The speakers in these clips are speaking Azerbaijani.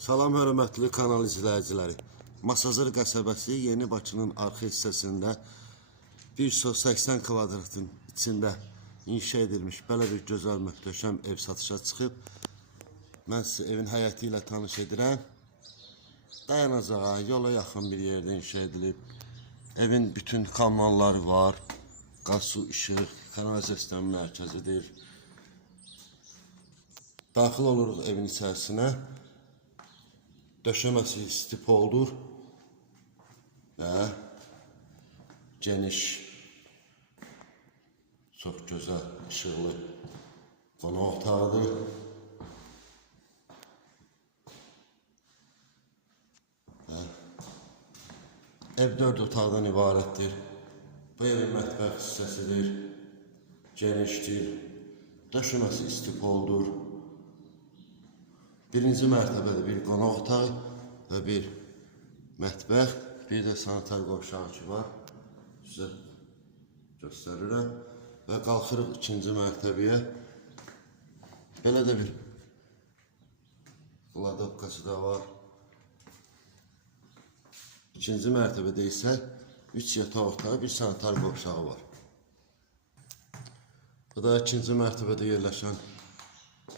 Salam hörmətli kanal izləyiciləri. Masazır qəsəbəsi Yeni Bakının arxa hissəsində 180 kvadratın içində inşa edilmiş belə bir gözəl möhtəşəm ev satışa çıxıb. Mən sizi evin həyəti ilə tanış edirəm. Dayanacağa, yola yaxın bir yerdə inşa edilib. Evin bütün kanalları var. Qaz, su, işıq, kanalizasiya mərkəzidir. Daxil oluruq evin içərisinə. Döşəməsi stipoldur və geniş, çox gözəl, işıqlı qonaq otağıdır. Ev 4 otaqdan ibarətdir. Bu evin mətbəx hissəsidir, genişdir, döşəməsi stipoldur. Birinci mərtəbədə bir qonaq otağı və bir mətbəx, bir də sanitar qovşağı ki var. Sizə göstərirəm. Və qalxırıq ikinci mərtəbəyə. Belə də bir kladovkası da var. İkinci mərtəbədə isə 3 yataq otağı, bir sanitar qovşağı var. Bu da ikinci mərtəbədə yerləşən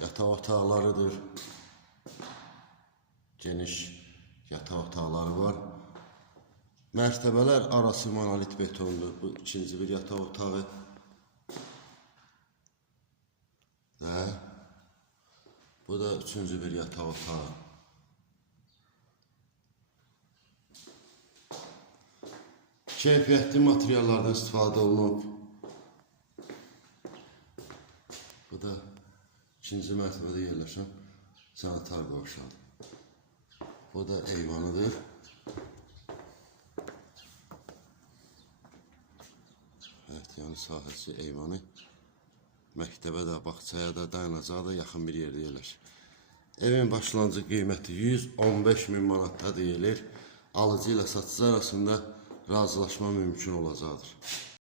yataq otaqlarıdır. Geniş yataq otaqları var. Mərtəbələr arası monolit betondur. Bu ikinci bir yataq otağı. Və bu da üçüncü bir yataq otağı. Keyfiyyətli materiallardan istifadə olunub. Bu da ikinci mərtəbədə yerləşən sanitar qovşağı. Bu da eyvanıdır. Evet, yəni sahəsi eyvanı. Məktəbə də, bağçaya da, dayanacağa da yaxın bir yerdə yerləşir. Evin başlanğıc qiyməti 115 min manatda deyilir. Alıcı ilə satıcı arasında razılaşma mümkün olacaqdır.